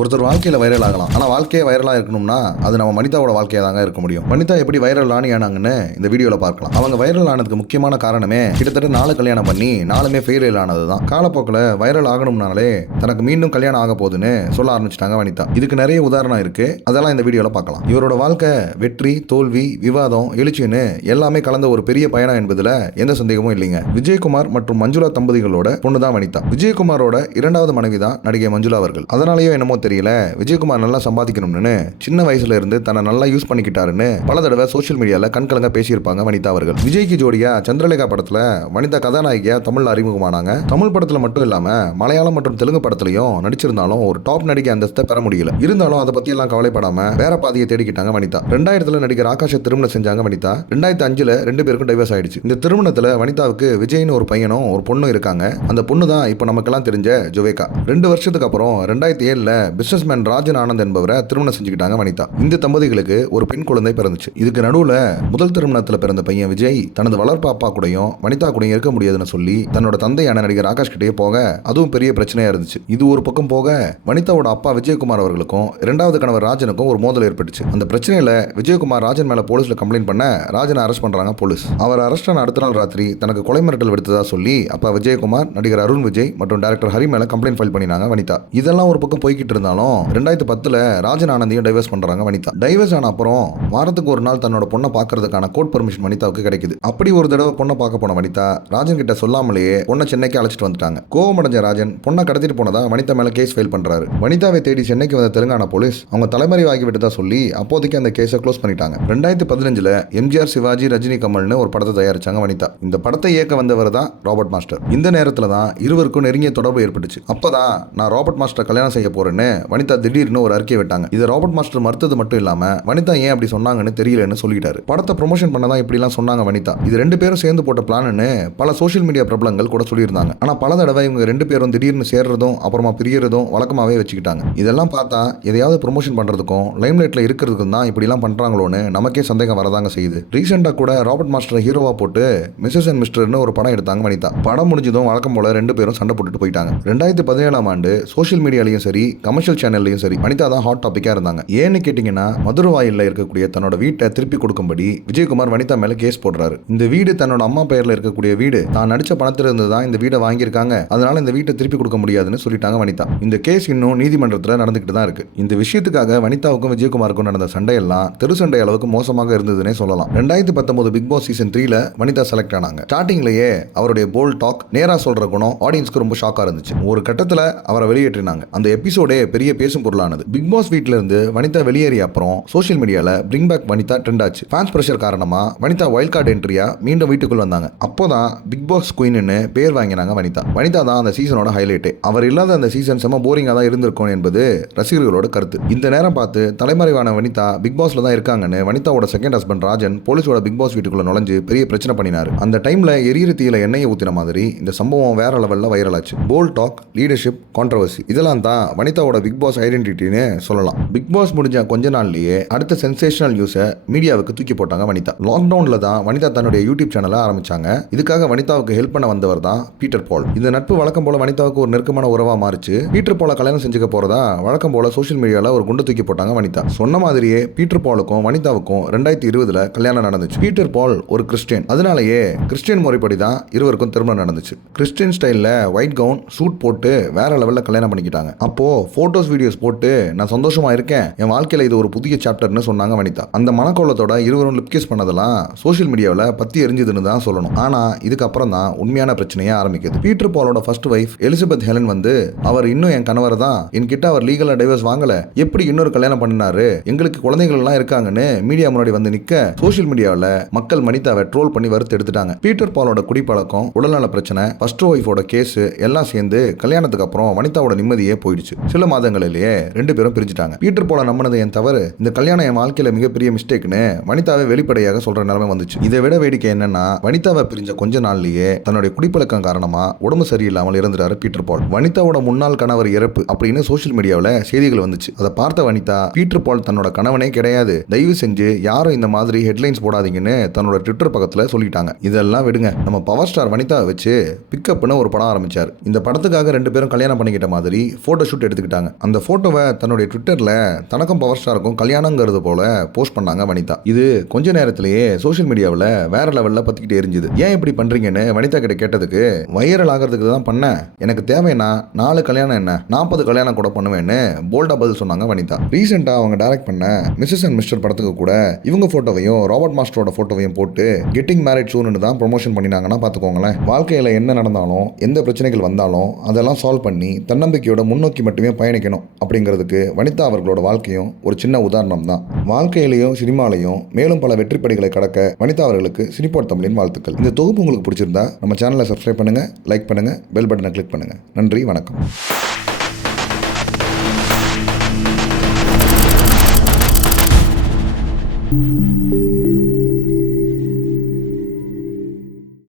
ஒருத்தர் வாழ்க்கையில் வைரல் ஆகலாம். ஆனால் வாழ்க்கையே வைரலாக இருக்கணும்னா அது நம்ம வனிதாவோட வாழ்க்கையாக தாங்க இருக்க முடியும். வனிதா எப்படி வைரல் ஆனாங்கன்னு இந்த வீடியோவில் பார்க்கலாம். அவங்க வைரல் ஆனதுக்கு முக்கியமான காரணமே கிட்டத்தட்ட 4 கல்யாணம் பண்ணி 4மே ஃபெயிலியர் ஆனது தான். காலப்போக்கில் வைரல் ஆகணும்னாலே தனக்கு மீண்டும் கல்யாணம் ஆக போகுதுன்னு சொல்ல ஆரம்பிச்சிட்டாங்க வனிதா. இதுக்கு நிறைய உதாரணம் இருக்கு, அதெல்லாம் இந்த வீடியோவில் பார்க்கலாம். இவரோட வாழ்க்கை வெற்றி, தோல்வி, விவாதம், எழுச்சின்னு எல்லாமே கலந்த ஒரு பெரிய பயணம் என்பதுல எந்த சந்தேகமும் இல்லைங்க. விஜயகுமார் மற்றும் மஞ்சுளா தம்பதிகளோட பொண்ணு தான் வனிதா. விஜயகுமாரோட 2வது மனைவி தான் நடிகை மஞ்சுளா அவர்கள். அதனாலேயோ என்னமோ தெரியல, விஜயகுமார் நல்லா சம்பாதிக்கணும்னு சின்ன வயசுல இருந்து தன்னை நல்லா யூஸ் பண்ணிக்கிட்டாருன்னு பல தடவை சோசியல் மீடியால கண்கலங்க பேசியிருப்பாங்க வனிதா அவர்கள். விஜய்க்கு ஜோடியா சந்திரலேகா படத்துல வனிதா கதாநாயகியா தமிழ்ல அறிமுகமானாங்க. தமிழ் படத்துல மட்டும் இல்லாம மலையாளம் மற்றும் தெலுங்கு படத்துலயும் நடிச்சிருந்தாலும் ஒரு டாப் நடிகை அந்தஸ்தை பெற முடியல. இருந்தாலும் அதை பத்தி எல்லாம் கவலைப்படாம வேற பாதியை தேடிக்கிட்டாங்க வனிதா. 2000 நடிகர் ஆகாஷை திருமணம் செஞ்சாங்க வனிதா. 2005 2 பேருக்கும் டைவர்ஸ் ஆயிடுச்சு. இந்த திருமணத்துல வனிதாவுக்கு விஜய்னு ஒரு பையனும் ஒரு பொண்ணும் இருக்காங்க. அந்த பொண்ணு தான் இப்ப நமக்கெல்லாம் தெரிஞ்ச ஜுவேகா. 2 வருஷத்துக்கு அப்புறம் 2007 பிசினஸ்மேன் ராஜன் ஆனந்த் என்பவரை திருமணம் செஞ்சுக்கிட்டாங்க வனிதா. இந்த தம்பதிகளுக்கு ஒரு பெண் குழந்தை பிறந்துச்சு. இதுக்கு நடுவுல முதல் திருமணத்துல பிறந்த பையன் விஜய் தனது வளர்ப்பு அப்பா கூடயும் வனிதா கூடயும் இருக்க முடியாதுன்னு சொல்லி தன்னோட தந்தையான நடிகர் ஆகாஷ் கிட்டே போக அதுவும் பெரிய பிரச்சனையா இருந்துச்சு. இது ஒரு பக்கம் போக வனிதாவோட அப்பா விஜயகுமார் அவர்களுக்கும் 2வது கணவர் ராஜனுக்கும் ஒரு மோதல் ஏற்பட்டுச்சு. அந்த பிரச்சனையில விஜயகுமார் ராஜன் மேல போலீஸ்ல கம்ப்ளைண்ட் பண்ண ராஜனை அரெஸ்ட் பண்றாங்க போலீஸ். அவர் அரெஸ்ட் ஆன அடுத்த நாள் ராத்திரி தனக்கு கொலை மிரட்டல் விடுத்ததா சொல்லி அப்பா விஜயகுமார், நடிகர் அருண் விஜய் மற்றும் டைரக்டர் ஹரி மேல கம்ப்ளைண்ட் ஃபைல் பண்ணினாங்க வனிதா. இதெல்லாம் ஒரு பக்கம் போய்கிட்டு இருந்தாலும் 2010 ராஜன் ஆனந்தையும் டைவர்ஸ் பண்றாங்க வனிதா. டைவர்ஸ் ஆன அப்புறம் வாரத்துக்கு ஒரு நாள் தன்னோட பொண்ணை பார்க்கறதுக்கான கோர்ட் பர்மிஷன் வனிதாவுக்கு கிடைக்குது. அப்படி ஒரு தடவை பொண்ணை பார்க்க போன வனிதா ராஜன் கிட்ட சொல்லாமலேயே பொண்ணை சென்னைக்கு அழைச்சிட்டு வந்துட்டாங்க. கோவமடைஞ்ச ராஜன் பொண்ணை கடத்திட்டு போனதா வனிதா மேல கேஸ் ஃபைல் பண்றாரு. வனிதாவை தேடி சென்னைக்கு வந்த தெலுங்கானா போலீஸ் அவங்க தலைமறைவாகி விட்டதா சொல்லி அப்போதைக்கு அந்த கேஸை க்ளோஸ் பண்ணிட்டாங்க. 2015 எம்ஜிஆர், சிவாஜி, ரஜினி, கமல்னு ஒரு படத்தை தயாரிச்சாங்க வனிதா. இந்த படத்தை இயக்க வந்தவர் தான் ராபர்ட் மாஸ்டர். இந்த நேரத்துல தான் இருவருக்கும் நெருங்கிய தொடர்பு ஏற்பட்டுச்சு. அப்பதான் நான் ராபர்ட் மாஸ்டர் கல்யாணம் செய்ய போறேன்னு வனிதா திடீர்னு ஒரு அறிக்கை விட்டாங்க. இதை ராபர்ட் மாஸ்டர் மறுத்தது மட்டும் இல்லாம வனிதா ஏன் அப்படி சொன்னாங்கன்னு தெரியலன்னு சொல்லிட்டாரு. படத்தை ப்ரொமோஷன் பண்ணதான் இப்படிலாம் சொன்னாங்க வனிதா. இது 2 பேரும் சேர்ந்து போட்ட பிளான்னு பல சோஷியல் மீடியா பிரபலங்கள் கூட சொல்லியிருந்தாங்க. ஆனா பல தடவை இவங்க 2 பேரும் திடீர்னு சேர்றதும் அப்புறமா பிரியறதும் வழக்கமாவே வச்சுக்கிட்டாங்க. இதெல்லாம் பார்த்தா எதையாவது ப்ரொமோஷன் பண்றதுக்கும் லைம்லைட்ல இருக்கிறதுக்கும் தான் இப்படிலாம் பண்றாங்களோன்னு நமக்கே சந்தேகம் வரதாங்க செய்யுது. ரீசெண்டா கூட ராபர்ட் மாஸ்டர் ஹீரோவா போட்டு மிஸ்ஸஸ் அண்ட் மிஸ்டர்னு ஒரு படம் எடுத்தாங்க வனிதா. படம் முடிஞ்சதும் வழக்கம் போல 2 பேரும் சண்டை போட்டுட்டு போயிட்டாங்க. 2017 சோஷியல் மீடியாலையும் சரி கமர்ஷியல் சேனல்லையும் சரி வனிதா தான் ஹாட் டாபிக்கா இருந்தாங்க. ஏன்னு கேட்டீங்கன்னா மதுரவாயில்ல இருக்கக்கூடிய தன்னோட வீட்டை திருப்பி கொடுக்கும்படி விஜயகுமார் வனிதா மேல கேஸ் போடுறாரு. இந்த வீடு தன்னோட அம்மா பெயர்ல இருக்கக்கூடிய வீடு, தான் நடிச்ச பணத்துல இருந்து தான் இந்த வீடை வாங்கியிருக்காங்க, அதனால இந்த வீட்டை திருப்பி கொடுக்க முடியாதுன்னு சொல்லிட்டாங்க வனிதா. இந்த கேஸ் இன்னும் நீதிமன்றத்தில் நடந்துகிட்டு தான் இருக்கு. இந்த விஷயத்துக்காக வனிதாவுக்கும் விஜயகுமாருக்கும் நடந்த சண்டையெல்லாம் தெரு சண்டை அளவுக்கு மோசமாக இருந்ததுன்னே சொல்லலாம். 2019 பிக் பாஸ் சீசன் 3ல வனிதா செலக்ட் ஆனாங்க. ஸ்டார்டிங்லயே அவருடைய போல்ட் டாக், நேரா சொல்ற குணம் ஆடியன்ஸ்க்கு ரொம்ப ஷாக்கா இருந்துச்சு. ஒரு கட்டத்துல அவரை வெளியேற்றினாங்க. அந்த எபிசோடே பெரிய பேசும் பொருளானது. பிக் பாஸ் வீட்ல இருந்து வனிதா வெளியேறிய அப்புறம் சோஷியல் மீடியால பிரிங் பேக் வனிதா ட்ரெண்ட் ஆச்சு. ஃபேன்ஸ் பிரஷர் காரணமா வனிதா வைல்ட் கார்டு என்ட்ரியா மீண்டும் வீட்டுக்குள் வந்தாங்க. அப்போதான் பிக் பாஸ் குயின்னு பேர் வாங்கினாங்க வனிதா. வனிதா தான் அந்த சீசனோட ஹைலைட். அவர் இல்லாத அந்த சீசன் செம போரிங்கா தான் இருந்திருக்கும் என்பது ரசிகர்களோட கருத்து. இந்த நேரம் பார்த்து தலைமறைவான வனிதா பிக் பாஸ்ல தான் இருக்காங்கன்னு வனிதாவோட செகண்ட் ஹஸ்பண்ட் ராஜன் போலீஸோட பிக் பாஸ் வீட்டுக்குள்ள நுழைஞ்சு பெரிய பிரச்சனை பண்ணினாரு. அந்த டைம்ல எரியிற தீயில எண்ணெயை ஊத்தின மாதிரி இந்த சம்பவம் வேற லெவல்ல வைரல் ஆச்சு. போல்ட் டாக், லீடர்ஷிப், கான்ட்ரோவர்சி இதெல்லாம் தான் வனிதாவோட பிக் பாஸ் ஐடென்டிட்டின்னு சொல்லலாம். பிக் பாஸ் முடிஞ்ச கொஞ்ச நாள்லயே அடுத்த சென்சேஷனல் நியூஸை மீடியாவுக்கு தூக்கி போட்டாங்க வனிதா. லாக்டவுன்ல தான் வனிதா தன்னுடைய யூடியூப் சேனலை ஆரம்பிச்சாங்க. இதுக்காக வனிதாவுக்கு ஹெல்ப் பண்ண வந்தவர் தான் பீட்டர் பால். இந்த நட்பு வழக்கம் போல வனிதாவுக்கு ஒரு நெருக்கமான உறவா மாறிச்சு. பீட்டர் பாலை கல்யாணம் செஞ்சுக்க போறதா வழக்கம் போல சோஷியல் மீடியால ஒரு குண்டு தூக்கி போட்டாங்க வனிதா. சொன்ன மாதிரியே பீட்டர் பாலுக்கும் வனிதாவுக்கும் 2020 கல்யாணம் நடந்துச்சு. பீட்டர் பால் ஒரு கிறிஸ்டியன், அதனாலேயே கிறிஸ்டியன் முறைப்படி தான் இருவருக்கும் திருமணம் நடந்துச்சு. கிறிஸ்டியன் ஸ்டைல்ல ஒயிட் கவுன், சூட் போட்டு வேற லெவல்ல கல்யாணம் பண்ணிக்கிட்டாங்க. அப்போ போட்டோஸ், வீடியோஸ் போட்டு நான் சந்தோஷமா இருக்கேன், என் வாழ்க்கையில இது ஒரு புதிய சாப்டர்னு சொன்னாங்க வனிதா. அந்த மனக்கோலத்தோட இருவரும் லிப் கிஸ் பண்ணதெல்லாம் சோஷியல் மீடியாவில் பத்தி எரிஞ்சதுன்னு தான் சொல்லணும். ஆனா இதுக்கப்புறம் தான் உண்மையான பிரச்சனையே ஆரம்பிக்குது. பீட்டர் பாலோட ஃபர்ஸ்ட் வைஃப் எலிசபெத் ஹெலன் அவர் இன்னும் என் கணவர் தான், என்கிட்ட அவர் லீகலா டைவர்ஸ் வாங்கல, எப்படி இன்னொரு கல்யாணம் பண்ணினாரு, எங்களுக்கு குழந்தைகள் எல்லாம் இருக்காங்கன்னு மீடியா முன்னாடி வந்து நிக்க சோஷியல் மீடியாவில் மக்கள் வனிதாவை ட்ரோல் பண்ணி வறுத்து எடுத்துட்டாங்க. பீட்டர் பாலோட குடிப்பழக்கம், உடல்நல பிரச்சனை, ஃபர்ஸ்ட் ஒய்ஃபோட கேஸ் எல்லாம் சேர்ந்து கல்யாணத்துக்கு அப்புறம் வனிதாவோட நிம்மதியே போயிடுச்சு. சில மாதங்களிலேயே 2 பேரும் பிரிஞ்சுட்டாங்க. பீட்டர் பால நம்பினது என் தவறு, இந்த கல்யாணம் என் வாழ்க்கையில மிகப்பெரிய மிஸ்டேக்னு வனிதாவை வெளிப்படையாக சொல்ற நிலைமை வந்துச்சு. இதை விட வேடிக்கை என்னன்னா வனிதாவை பிரிஞ்ச கொஞ்ச நாள்லயே தன்னுடைய குடிப்பழக்கம் காரணமா உடம்பு சரியில்லாமல் இறந்துறாரு பீட்டர் பால். வனிதாவோட முன்னாள் கணவர் இறப்பு அப்படின்னு சோஷியல் மீடியாவில் செய்திகள் வந்துச்சு. அதை பார்த்த வனிதா பீட்டர் பால் தன்னோட கணவனே கிடையாது, தயவு செஞ்சு யாரும் இந்த மாதிரி ஹெட்லைன்ஸ் போடாதீங்கன்னு தன்னோட ட்விட்டர் பக்கத்துல சொல்லிட்டாங்க. இதெல்லாம் விடுங்க, நம்ம பவர் ஸ்டார் வனிதாவை வச்சு பிக்கப்னு ஒரு படம் ஆரம்பிச்சார். இந்த படத்துக்காக 2 பேரும் கல்யாணம் பண்ணிக்கிட்ட மாதிரி போட்டோ ஷூட் எடுத்துக்கிட்டாங்க. பண்ணிட்டாங்க. அந்த போட்டோவை தன்னுடைய ட்விட்டர்ல தனக்கும் பவர் ஸ்டாருக்கும் கல்யாணங்கிறது போல போஸ்ட் பண்ணாங்க வனிதா. இது கொஞ்ச நேரத்திலேயே சோஷியல் மீடியாவில் வேற லெவல்ல பத்திக்கிட்டே இருந்துது. ஏன் இப்படி பண்றீங்கன்னு வனிதா கிட்ட கேட்டதுக்கு, வைரல் ஆகிறதுக்கு தான் பண்ணேன், எனக்கு தேவைன்னா 4 கல்யாணம் என்ன 40 கல்யாணம் கூட பண்ணுவேன்னு போல்டா பதில் சொன்னாங்க வனிதா. ரீசெண்டா அவங்க டைரக்ட் பண்ண மிஸ்ஸஸ் அண்ட் மிஸ்டர் படத்துக்கு கூட இவங்க போட்டோவையும் ராபர்ட் மாஸ்டரோட போட்டோவையும் போட்டு கெட்டிங் மேரிட் சூன்னு தான் ப்ரொமோஷன் பண்ணினாங்கன்னா பார்த்துக்கோங்களேன். வாழ்க்கையில் என்ன நடந்தாலும் எந்த பிரச்சனைகள் வந்தாலும் அதெல்லாம் சால்வ் பண்ணி தன்னம்பிக்கையோட முன்னோக்கி மட்டுமே பயணிக்கணும் அப்படிங்கிறதுக்கு வனிதா அவர்களோட வாழ்க்கையும் ஒரு சின்ன உதாரணம் தான். வாழ்க்கையிலையும் சினிமாலையும் மேலும் பல வெற்றிப்படிகளை கடக்க வனிதா அவர்களுக்கு சினிபோர்ட் தமிழின் வாழ்த்துக்கள். இந்த தொகுப்பு உங்களுக்கு பிடிச்சிருந்தா நம்ம சேனலை சப்ஸ்கிரைப் பண்ணுங்க, லைக் பண்ணுங்க, பெல் பட்டனை கிளிக் பண்ணுங்க. நன்றி, வணக்கம். Thank you.